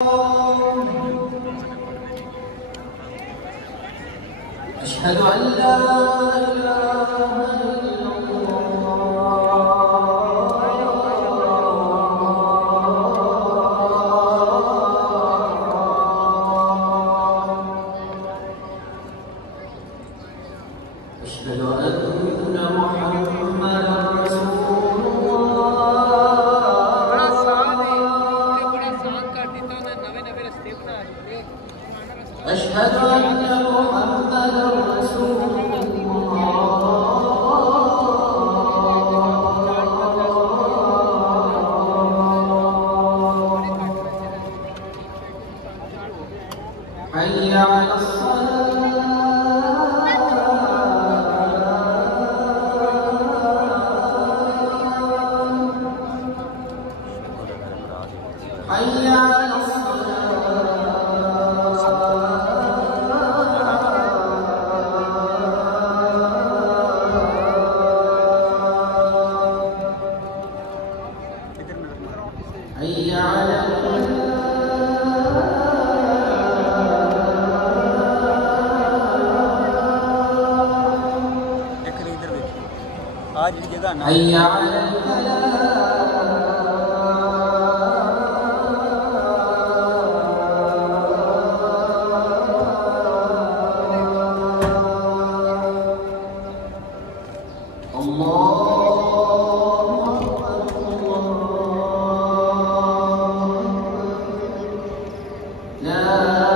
أشهد أن لا إله إلا الله. أشهد أن محمدا رسول الله. أشهد أن محمدا رسول الله. حي على الصلاة. حي على حي على आज जगह ना حي على الفلاح. الله أكبر. الله لا